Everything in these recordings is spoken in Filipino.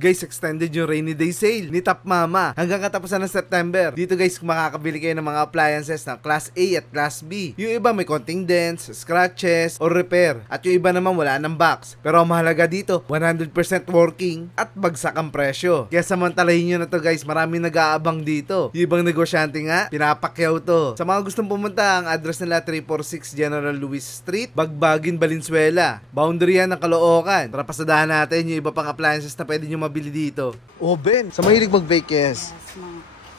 Guys, extended yung rainy day sale ni Top Mama hanggang katapusan ng September. Dito guys, makakabili kayo ng mga appliances ng Class A at Class B. Yung iba may konting dents, scratches, or repair. At yung iba naman wala ng box. Pero ang mahalaga dito, 100% working at bagsak ang presyo. Kaya samantalahin nyo na to guys, maraming nag-aabang dito. Yung ibang negosyante nga, pinapakyaw to. Sa mga gustong pumunta, ang address nila 346 General Luis Street, Bagbagin, Valenzuela. Boundary yan ng Caloocan. Tara pasadahan natin yung iba pang appliances na pwede nyo mabili dito. Oh Ben, sa mahilig mag-bake, yes.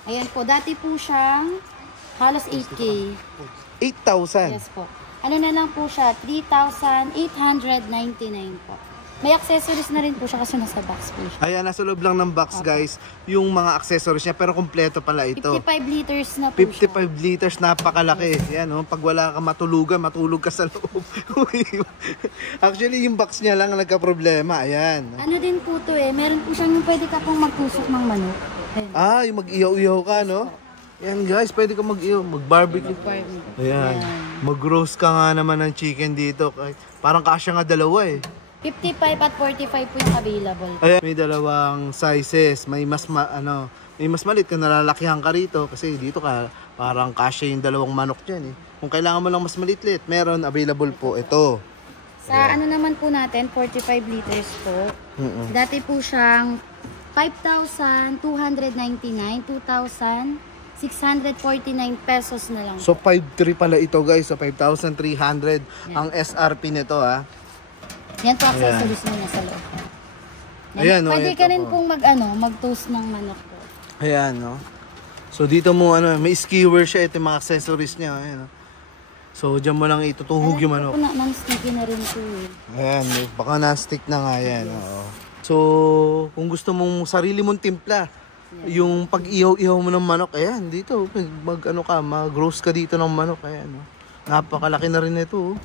Ayan po, dati po siyang halos 8K. 8,000? Yes po. Ano na lang po siya, 3,899 po. May accessories na rin po siya kasi nasa box po siya. Ayan, nasa loob lang ng box guys, yung mga accessories niya, pero kompleto pala ito. 55 liters na po 55 siya. liters, napakalaki. Yan, oh, pag wala ka matulugan, matulog ka sa loob. Actually, yung box niya lang nagka-problema. Ayan. Ano din po to meron po siyang yung pwede ka pong magtusok ng manok. Ayan. Ah, yung mag-ihaw-ihaw ka, no? Yan guys, pwede ka mag-ihaw, mag-barbecue. Ayan. Mag-roast ka nga naman ng chicken dito. Parang kasya nga dalawa 55 at 45 po yung available. Ayan, may dalawang sizes. May mas may mas maliit ka, nalalakihan ka rito kasi dito ka parang kasya yung dalawang manok diyan Kung kailangan mo lang mas maliit, meron available po ito. Sa ano naman po natin, 45 liters po. Dati po siyang 5,299, 2,649 pesos na lang. So 5,300 pala ito guys, so 5,300 ang SRP nito Yan po accessories niya sa loob. Ayan, pwede ka rin pong mag-toast ng manok po. Ayan, no. So dito mo may skewer siya, ito yung mga accessories niya, ayan. So diyan mo lang itutuhog yung manok. Non-sticky na rin po Ayan, baka na-stick na nga yan, oo. So kung gusto mong sarili mong timpla, yung pag-ihaw-ihaw mo ng manok, ayan, dito mag-roast ka dito ng manok, ayan, no. Napakalaki na rin ito.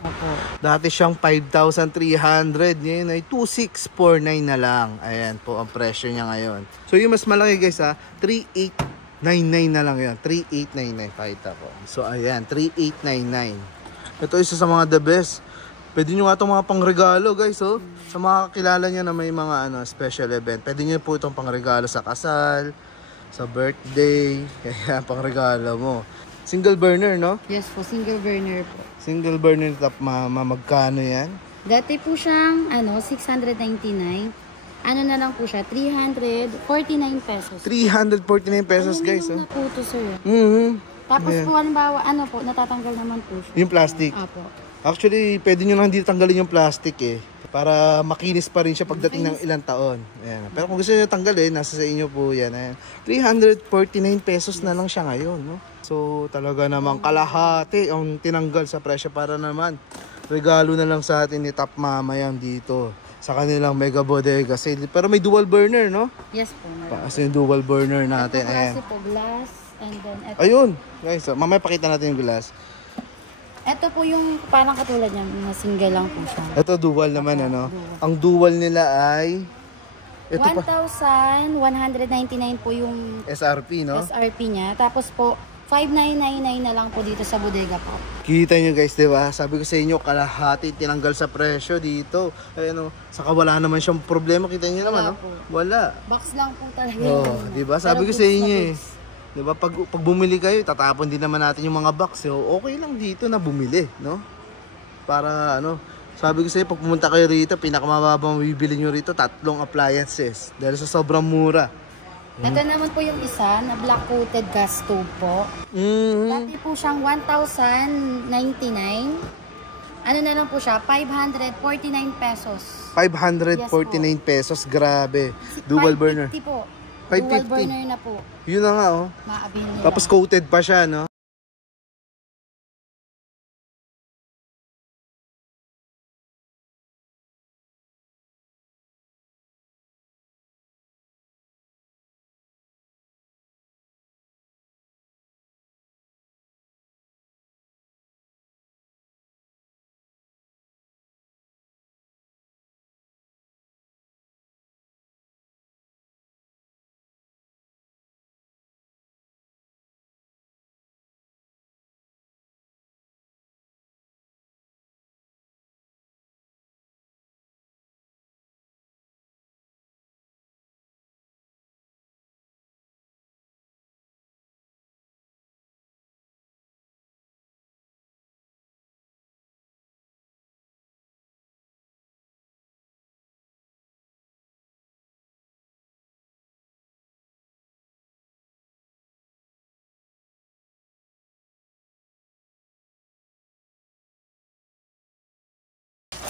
Dati siyang 5,300. Ngayon ay 2,649 na lang. Ayan po ang presyo niya ngayon. So yung mas malaki guys 3,899 na lang yun. 3,899. Pakita ko. So ayan, 3,899. Ito isa sa mga the best. Pwede nyo nga itong mga pangregalo guys. Sa mga kakilala nyo na may mga special event. Pwede nyo po itong pangregalo sa kasal, sa birthday. Kaya pangregalo mo. Single burner, no? Yes po, single burner po. Single burner Top Mama, magkano yan? Dati po siyang 699. Ano na lang po siya, 349 pesos. 349 pesos guys. Na po to, sir. Tapos Ayan. po, halimbawa, po, natatanggal naman po siya. Yung plastic? Apo. Actually, pwede nyo lang dito tanggalin yung plastic para makinis pa rin siya pagdating ng ilang taon. Ayan. Pero kung gusto nyo tanggalin, nasa sa inyo po yan. Ayan. 349 pesos na lang siya ngayon, no? So, talaga namang kalahati ang tinanggal sa presyo para naman regalo na lang sa atin ni Top Mama yan dito sa kanilang mega bodega sale. Pero may dual burner, no? Yes po. Kasi yung dual burner natin. Ito Ayan. kasi po, glass, and then ito. Ayun. Guys, mamaya pakita natin yung glass. Ito po yung parang katulad niya, mga single lang po siya. Ito dual naman, ano? Ang dual nila ay... Ito pa. 1,199 po yung SRP, no? SRP niya. Tapos po, 5,999 na lang po dito sa bodega po. Kita nyo guys, di ba? Sabi ko sa inyo, kalahati tinanggal sa presyo dito. Ayun, saka wala naman siyang problema. Kita nyo naman, no? Wala. Box lang po talaga. Di ba? Sabi ko sa inyo di ba? Pag bumili kayo, tatapon din naman natin yung mga box. Okay lang dito na bumili, no? Para sabi ko sa inyo, pag pumunta kayo rito, pinakamababang bibili nyo rito, 3 appliances. Dahil sa sobrang mura. Ito naman po yung isa na black coated gas stove po. Dati po siyang 1,099. Ano na lang po siya? 549 pesos. 549 pesos, grabe. Dual burner. 550 po. 550. Dual burner na po. Yun na nga, Maabil nila. Tapos coated pa siya, no?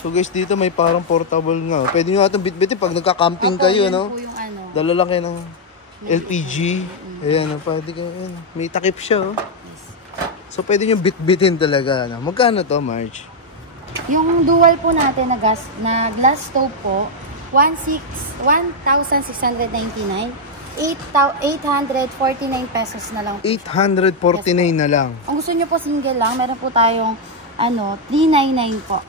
So guys, dito may parang portable nga. Pwede nyo nga itong bitbitin pag nagka-camping kayo, yan no? po yung ano. Dala lang kayo ng LPG. Ayan, pwede kayo. Ayan. May takip siya, oh. Yes. So pwede nyo bitbitin talaga. No? Magkano to, Marge? Yung dual po natin na glass stove po, 1,699. 849 pesos na lang. 849 na lang. Kung gusto nyo po single lang, meron po tayong 399 po.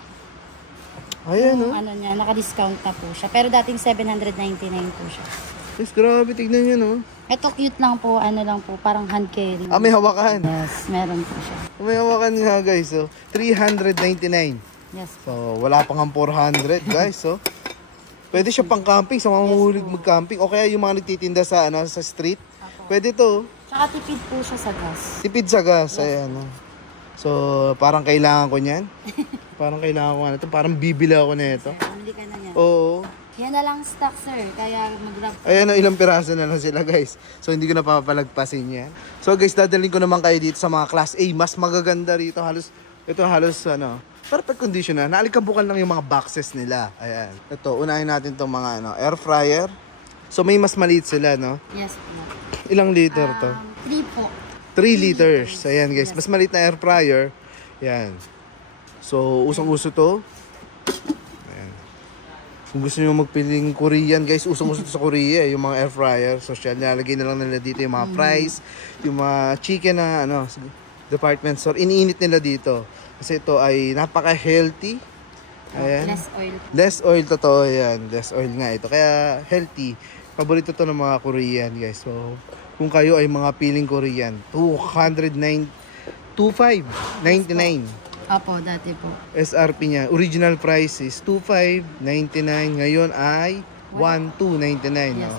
Ayan, Yung, no? niya, naka-discount na po siya. Pero dating 799 po siya. Yes, grabe, tignan nyo, no? Ito cute lang po, parang hand carry. May hawakan. Yes, meron po siya. May hawakan nga, guys. So, 399. Yes. So, wala pang 400, guys. So, pwede siya pang camping sa mga mahulig mag-camping. O kaya yung mga nagtitinda sa street. Pwede to. Tsaka tipid po siya sa gas. Tipid sa gas. Ayan. No? So, parang kailangan ko niyan. Parang kailangan ko na ito. Parang bibili ako na ito. Bumili ka na niya. Oo. Yan na lang stock, sir. Kaya mag-grab. Ayan, ilang piraso na lang sila, guys. So, hindi ko na papalagpasin yan. So, guys, dadalhin ko naman kayo dito sa mga Class A. Mas magaganda rito. Halos, perfect condition na. Naalikabukan lang yung mga boxes nila. Ayan. Ito, unahin natin itong mga air fryer. So, may mas maliit sila, no? Yes po. Ilang liter to? 3 po. 3 liters. Ayan, guys. Mas maliit na air fryer. Ayan. So, usong-uso to. Ayan. Kung gusto nyo magpiling Korean, guys, usong-uso to sa Korea, yung mga air fryer. So, nilalagay na lang nila dito yung mga fries, yung mga chicken na, department store. Iniinit nila dito. Kasi ito ay napaka-healthy. Ayan. Less oil. Less oil, totoo yan. Less oil nga ito. Kaya healthy. Paborito to ng mga Korean, guys. So, kung kayo ay mga piling Korean, 205.99. Opo, dati po. SRP niya. Original price is 2,599. Ngayon ay 1,299. Yes. No?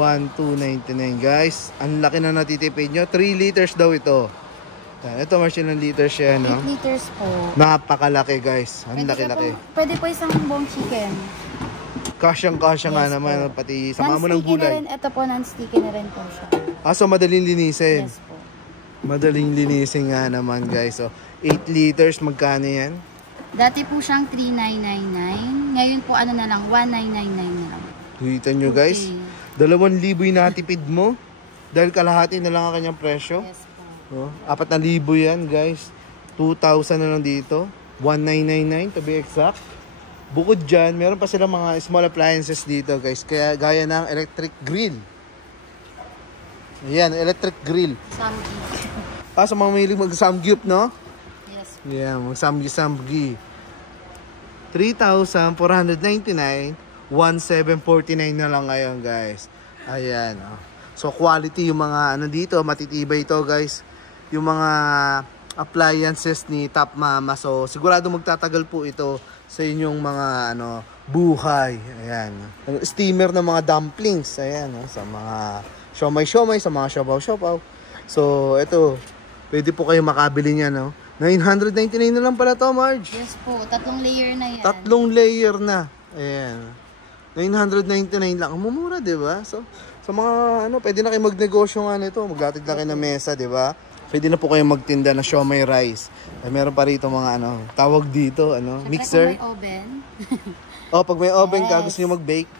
1,299, guys. Ang laki na natitipid nyo. 3 liters daw ito. Ito, Marshall, ng liters siya, no? 8 liters po. Napakalaki, guys. Ang laki-laki. Pwede po isang buong chicken. Kasyang-kasya nga naman. Pati sama mo ng gulay. Ito po, non-sticky na rin po siya. So madaling linisin. Yes po. Madaling linisin nga naman, guys. So, 8 liters, magkano yan? Dati po siyang 3,999. Ngayon po, na lang, 1,999 na lang. Kita nyo, guys. 2,000 yung natipid mo. Dahil kalahati na lang ang kanyang presyo. Yes po. 4,000 yan, guys. 2,000 na lang dito. 1,999 to be exact. Bukod dyan, meron pa silang mga small appliances dito, guys. Kaya gaya ng electric grill. Ayan, electric grill. Samgyup. Sa mga mahilig mag-samgyup, no? Yes. Yeah, mag-samgyup. 3,499. 1,749 na lang ngayon, guys. Ayan. So, quality yung mga dito. Matitibay ito, guys. Yung mga appliances ni Top Mama. So, sigurado magtatagal po ito sa inyong mga buhay. Ayan. Steamer ng mga dumplings. Ayan. Sa mga siomay-siomay, sa mga siopaw-siopaw. So, ito. Pwede po kayo makabili niya, no? 999 na lang pala to, Marge. Yes po. 3 layer na yan. 3 layer na. Ayan. 999 lang. Mumura, di ba? So, sa mga, pwede na kayo magnegosyo nga nito. Maglatid na kayo ng mesa, di ba? Pwede na po kayo magtinda ng siomay rice. Ay, meron pa rito mga, tawag dito, mixer. May oven. Pag may oven ka, gusto nyo mag-bake,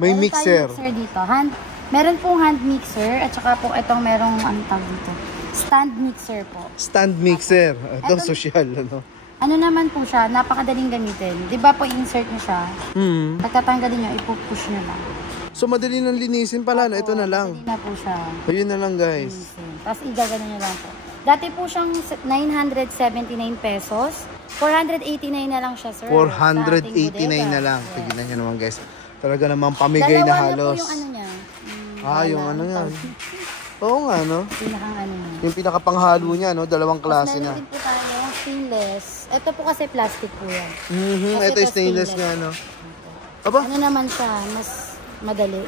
may Meron mixer. tayong mixer dito. Meron pong hand mixer at saka po itong merong, tawag dito? Stand mixer po. Stand mixer. Ito, Eto- social, Ano naman po siya, napakadaling gamitin. Di ba po, insert nyo siya. Pagkatanggalin nyo, ipupush nyo lang. So, madali nang linisin pala. Ito na lang. Madali na po siya. Ayun na lang, guys. Linisin. Tapos igagano nyo lang po. Dati po siyang 979 pesos. 489 na lang siya, sir. 489 na lang. Yes. Tignan nyo naman, guys. Talaga namang pamigay na halos. Dalawa na po yung niya. Yung yan. Oo nga, Pinakang niya. Yung pinakapanghalo niya, dalawang klase Tapos na. meron din po tayo stainless. Ito po kasi plastic po yan. Kasi Ito ito stainless nga, Aba? Ano naman siya, mas madali.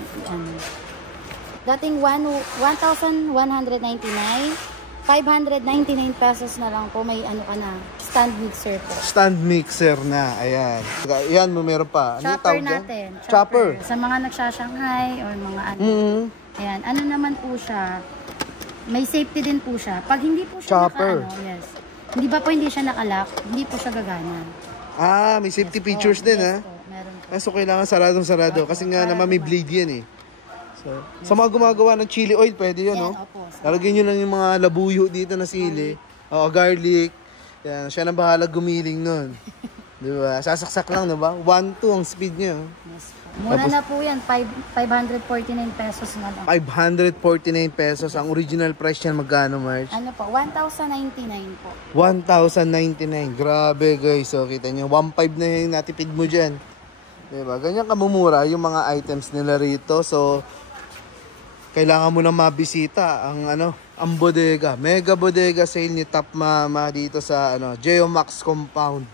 Dating 1,199, 599 pesos na lang po. May stand mixer po. Stand mixer na. Ayan. Ayan, meron pa. Ano yung Chopper tawag dyan? natin. Chopper. Sa mga nagsashanghai or mga Ayan. Ano naman po siya, may safety din po siya. Pag hindi po siya Chopper. yes. Hindi ba po hindi siya nakalock, hindi po siya gagana. Ah, may safety features din, ha? po, meron po. Ah, so kailangan saradong-sarado kasi nga naman may blade yan eh. So, sa mga gumagawa ng chili oil, pwede yun, Yan, no? opo. Lalagyan nyo lang yung mga labuyo dito na sili. Oo, garlic. Yan, siya nang bahala gumiling nun. Di ba? Sasaksak lang, di ba? 1-2 ang speed niya. Yes po. Mura na po yan, 549 pesos na lang. 549 pesos. Ang original price niyan magkano, Marge? Ano po, 1,099 po. 1,099. Grabe, guys. So, kita nyo, 1,500 na yung natipid mo dyan. Diba? Ganyan kamumura yung mga items nila rito. So, kailangan mo na mabisita ang bodega. Mega bodega sale ni Top Mama dito sa Geomax Compound.